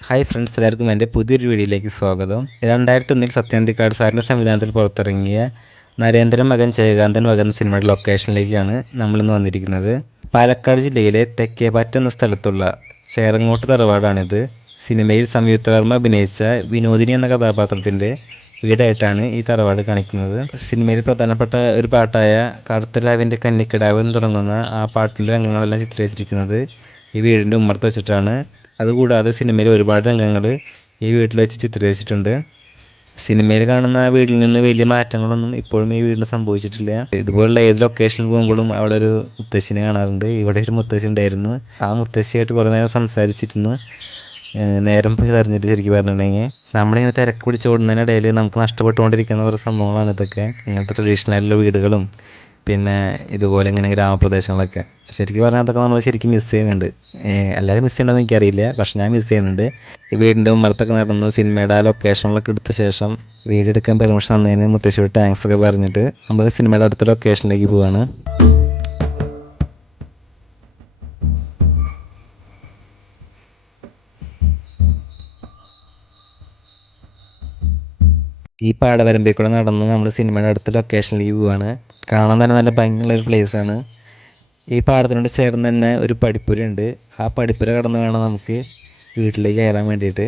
Hi friends, എല്ലാവർക്കും എൻ്റെ പുതിയൊരു വീഡിയോയിലേക്ക് സ്വാഗതം. 2001 സത്യനന്ദിക്കാട് സാറിൻ്റെ സംവിധാനത്തിൽ പുറത്തിറങ്ങിയ നരേന്ദ്രൻ മകൻ ജയകാന്തൻ മകൻ സിനിമയുടെ ലൊക്കേഷനിലേക്കാണ് നമ്മളിന്ന് വന്നിരിക്കുന്നത്. പാലക്കാട് ജില്ലയിലെ തെക്കേപാറ്റ് എന്ന സ്ഥലത്തുള്ള ചേറങ്ങോട്ട് തറവാടാണിത്. സിനിമയിൽ സംയുക്തവർമ്മ അഭിനയിച്ച വിനോദിനി എന്ന കഥാപാത്രത്തിൻ്റെ വീടായിട്ടാണ് ഈ തറവാട് കാണിക്കുന്നത്. സിനിമയിൽ പ്രധാനപ്പെട്ട ഒരു പാട്ടായ കറുത്തരാവിൻ്റെ കന്നിക്കിടാവ് എന്ന് തുടങ്ങുന്ന ആ പാട്ടിലെ രംഗങ്ങളെല്ലാം ചിത്രീകരിച്ചിരിക്കുന്നത് ഈ വീടിൻ്റെ ഉമ്മറത്ത് വെച്ചിട്ടാണ്. അതുകൂടാതെ സിനിമയിൽ ഒരുപാട് രംഗങ്ങൾ ഈ വീട്ടിൽ വെച്ച് ചിത്രീകരിച്ചിട്ടുണ്ട്. സിനിമയിൽ കാണുന്ന വീട്ടിൽ നിന്ന് വലിയ മാറ്റങ്ങളൊന്നും ഇപ്പോഴും ഈ വീട്ടിൽ സംഭവിച്ചിട്ടില്ല. ഇതുപോലുള്ള ഏത് ലൊക്കേഷനിൽ പോകുമ്പോഴും അവിടെ ഒരു മുത്തശ്ശിനെ കാണാറുണ്ട്. ഇവിടെ ഒരു മുത്തശ്ശി ഉണ്ടായിരുന്നു. ആ മുത്തശ്ശിയായിട്ട് കുറേ നേരം സംസാരിച്ചിരുന്നു. നേരം പോയി അറിഞ്ഞിട്ട് ശരിക്കും പറഞ്ഞിട്ടുണ്ടെങ്കിൽ നമ്മളിങ്ങനെ തിരക്ക് പിടിച്ച് ഓടുന്നതിനിടയിൽ നമുക്ക് നഷ്ടപ്പെട്ടുകൊണ്ടിരിക്കുന്ന കുറേ സംഭവങ്ങളാണ് ഇതൊക്കെ. ഇങ്ങനത്തെ ട്രഡീഷണൽ ആയിട്ടുള്ള വീടുകളും പിന്നെ ഇതുപോലെ ഇങ്ങനെ ഗ്രാമപ്രദേശങ്ങളൊക്കെ ശരിക്കും പറഞ്ഞാൽ അതൊക്കെ നമ്മൾ ശരിക്കും മിസ് ചെയ്യുന്നുണ്ട്. എല്ലാവരും മിസ് ചെയ്യണമെന്ന് എനിക്കറിയില്ല, പക്ഷെ ഞാൻ മിസ് ചെയ്യുന്നുണ്ട്. ഈ വീടിൻ്റെ ഉമ്മറത്തൊക്കെ നടന്ന് സിനിമയുടെ ആ ലൊക്കേഷനിലൊക്കെ എടുത്ത ശേഷം വീടെടുക്കാൻ പെർമിഷൻ തന്നതിന് മുത്തശ്ശിയോട് താങ്ക്സ് ഒക്കെ പറഞ്ഞിട്ട് നമ്മൾ സിനിമയുടെ അടുത്ത ലൊക്കേഷനിലേക്ക് പോവാണ്. ഈ പാടവരമ്പിൽ കൂടെ നടന്ന് നമ്മൾ സിനിമയുടെ അടുത്ത ലൊക്കേഷനിലേക്ക് പോവാണ്. കാണാൻ തന്നെ നല്ല ഭംഗിയുള്ള ഒരു പ്ലേസാണ്. ഈ പാടത്തിനോട് ചേർന്ന് തന്നെ ഒരു പടിപ്പുരയുണ്ട്. ആ പടിപ്പുര കടന്ന് വേണം നമുക്ക് വീട്ടിലേക്ക് കയറാൻ വേണ്ടിയിട്ട്.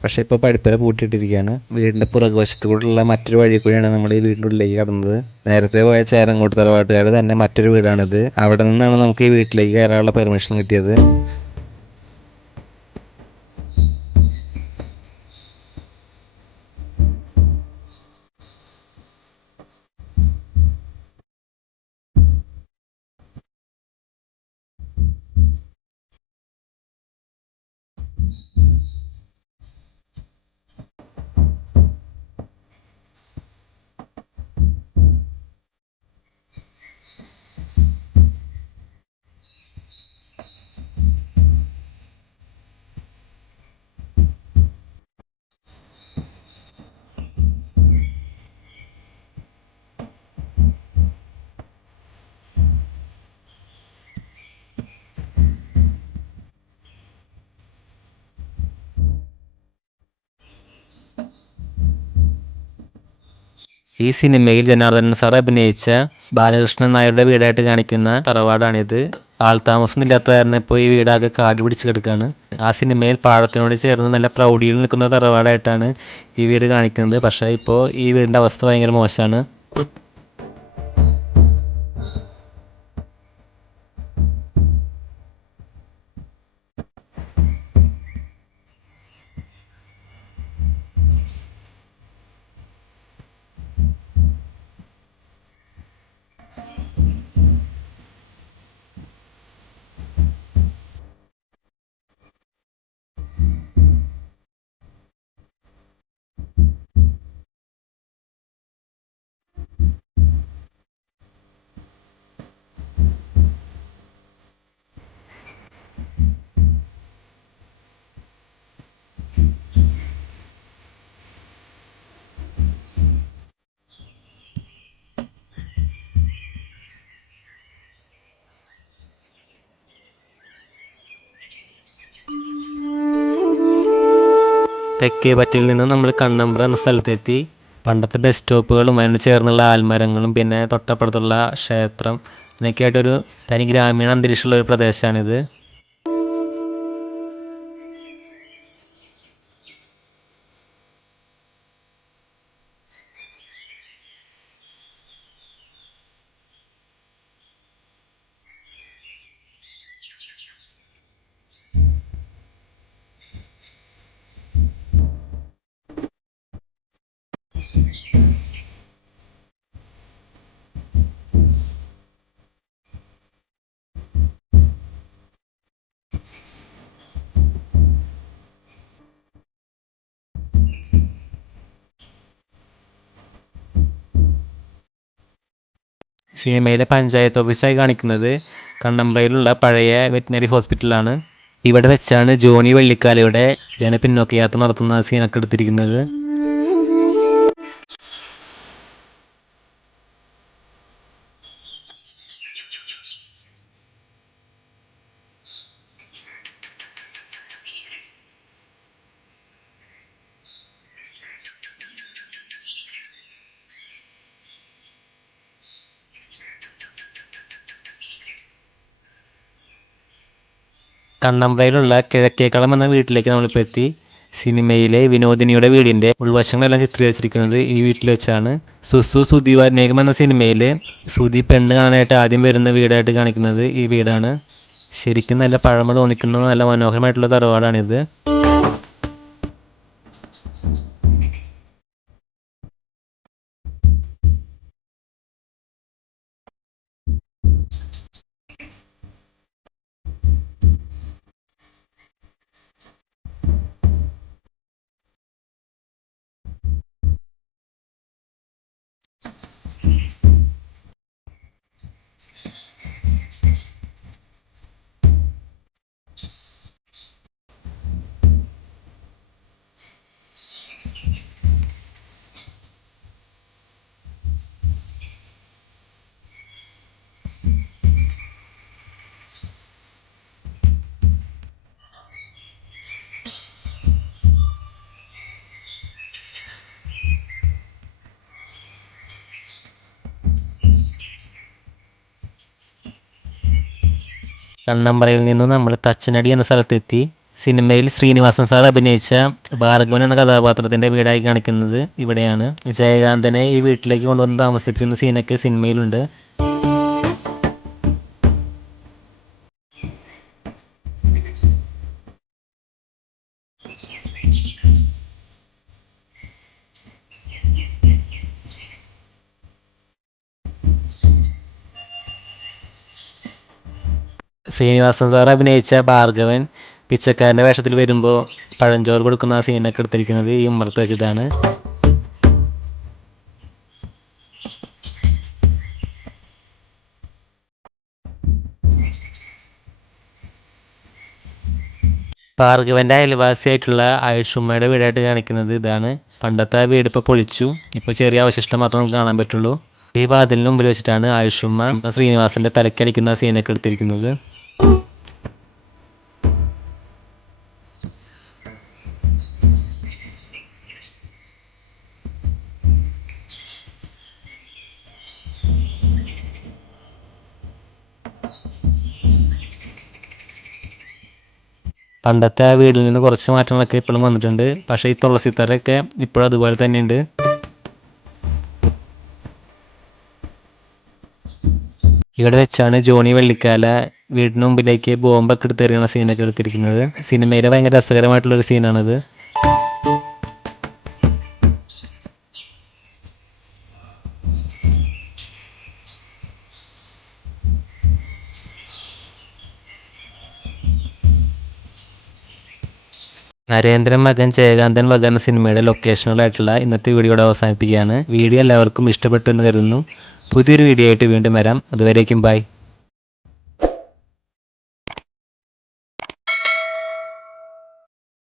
പക്ഷേ ഇപ്പോൾ പടിപ്പുര പൂട്ടിയിട്ടിരിക്കുകയാണ്. വീടിൻ്റെ പുറകുവശത്തു കൂടെയുള്ള മറ്റൊരു വഴി കൂടിയാണ് നമ്മൾ ഈ വീടിൻ്റെ ഉള്ളിലേക്ക് കടന്നത്. നേരത്തെ പോയ ചേരങ്കോട്ട് തറവാട്ടുകാർ തന്നെ മറ്റൊരു വീടാണിത്. അവിടെ നിന്നാണ് നമുക്ക് ഈ വീട്ടിലേക്ക് കയറാനുള്ള പെർമിഷൻ കിട്ടിയത്. ഈ സിനിമയിൽ ജനാർദ്ദനൻ സാർ അഭിനയിച്ച ബാലകൃഷ്ണൻ നായരുടെ വീടായിട്ട് കാണിക്കുന്ന തറവാടാണിത്. ആൾതാമസം ഇല്ലാത്ത കാരണം ഇപ്പോൾ ഈ വീടാകെ കാട് പിടിച്ച് കിടക്കുകയാണ്. ആ സിനിമയിൽ പാടത്തിനോട് ചേർന്ന് നല്ല പ്രൗഢിയിൽ നിൽക്കുന്ന തറവാടായിട്ടാണ് ഈ വീട് കാണിക്കുന്നത്. പക്ഷേ ഇപ്പോൾ ഈ വീടിൻ്റെ അവസ്ഥ ഭയങ്കര മോശമാണ്. തെക്കേപറ്റിൽ നിന്ന് നമ്മൾ കണ്ണമ്പ്ര എന്ന സ്ഥലത്തെത്തി. പണ്ടത്തെ ബസ് സ്റ്റോപ്പുകളും അതിനോട് ചേർന്നുള്ള ആൽമരങ്ങളും പിന്നെ തൊട്ടപ്പുറത്തുള്ള ക്ഷേത്രം ഇതിനൊക്കെയായിട്ടൊരു തനി ഗ്രാമീണ അന്തരീക്ഷമുള്ള ഒരു പ്രദേശമാണിത്. സിനിമയിലെ പഞ്ചായത്ത് ഓഫീസായി കാണിക്കുന്നത് കണ്ണമ്പ്രയിലുള്ള പഴയ വെറ്റിനറി ഹോസ്പിറ്റലാണ്. ഇവിടെ വെച്ചാണ് ജോണി വെള്ളിക്കാലയുടെ ജനപിന്നോക്ക യാത്ര നടത്തുന്ന സീനൊക്കെ എടുത്തിരിക്കുന്നത്. കണ്ണമ്പ്രയിലുള്ള കിഴക്കേക്കളം എന്ന വീട്ടിലേക്ക് നമ്മളിപ്പോൾ എത്തി. സിനിമയിലെ വിനോദിനിയുടെ വീടിൻ്റെ ഉൾവശങ്ങളെല്ലാം ചിത്രീകരിച്ചിരിക്കുന്നത് ഈ വീട്ടിൽ വെച്ചാണ്. സുസു സുധീവാത്മേകം എന്ന സിനിമയിൽ സുധി പെണ്ണ് കാണാനായിട്ട് ആദ്യം വരുന്ന വീടായിട്ട് കാണിക്കുന്നത് ഈ വീടാണ്. ശരിക്കും നല്ല പഴമ തോന്നിക്കുന്ന നല്ല മനോഹരമായിട്ടുള്ള തറവാടാണിത്. കണ്ണമ്പറയിൽ നിന്നും നമ്മൾ തച്ചനടി എന്ന സ്ഥലത്തെത്തി. സിനിമയിൽ ശ്രീനിവാസൻ സാർ അഭിനയിച്ച ഭാർഗവൻ എന്ന കഥാപാത്രത്തിൻ്റെ വീടായി കാണിക്കുന്നത് ഇവിടെയാണ്. ജയകാന്തനെ ഈ വീട്ടിലേക്ക് കൊണ്ടുവന്ന് താമസിപ്പിക്കുന്ന സീനൊക്കെ സിനിമയിലുണ്ട്. ശ്രീനിവാസൻ സാർ അഭിനയിച്ച ഭാർഗവൻ പിച്ചക്കാരൻ്റെ വേഷത്തിൽ വരുമ്പോൾ പഴഞ്ചോറ് കൊടുക്കുന്ന ആ സീനൊക്കെ എടുത്തിരിക്കുന്നത് ഈ ഉമ്മറത്ത് വെച്ചിട്ടാണ്. ഭാർഗവൻ്റെ അയൽവാസിയായിട്ടുള്ള ആയുഷുമ്മയുടെ വീടായിട്ട് കാണിക്കുന്നത് ഇതാണ്. പണ്ടത്തെ ആ വീട് ഇപ്പോൾ പൊളിച്ചു. ഇപ്പോൾ ചെറിയ അവശിഷ്ടം മാത്രം നമുക്ക് കാണാൻ പറ്റുള്ളൂ. ഈ വാതിലിന് മുമ്പിൽ വെച്ചിട്ടാണ് ആയുഷുമ്മ ശ്രീനിവാസൻ്റെ തലക്കടിക്കുന്ന സീനൊക്കെ എടുത്തിരിക്കുന്നത്. പണ്ടത്തെ ആ വീടിൽ നിന്ന് കുറച്ച് മാറ്റങ്ങളൊക്കെ ഇപ്പോഴും വന്നിട്ടുണ്ട്. പക്ഷേ ഈ തുളസിത്തറയൊക്കെ ഇപ്പോഴും അതുപോലെ തന്നെയുണ്ട്. ഇവിടെ വെച്ചാണ് ജോണി വെള്ളിക്കാല വീടിന് മുമ്പിലേക്ക് ബോംബൊക്കെ എടുത്തെറിയുന്ന സീനൊക്കെ എടുത്തിരിക്കുന്നത്. സിനിമയിലെ ഭയങ്കര രസകരമായിട്ടുള്ളൊരു സീനാണിത്. നരേന്ദ്രൻ മകൻ ജയകാന്തൻ വക എന്ന സിനിമയുടെ ലൊക്കേഷനുകളായിട്ടുള്ള ഇന്നത്തെ വീഡിയോയുടെ അവസാനിപ്പിക്കുകയാണ്. വീഡിയോ എല്ലാവർക്കും ഇഷ്ടപ്പെട്ടു എന്ന് കരുതുന്നു. പുതിയൊരു വീഡിയോ ആയിട്ട് വീണ്ടും വരാം. അതുവരേക്കും ബൈ.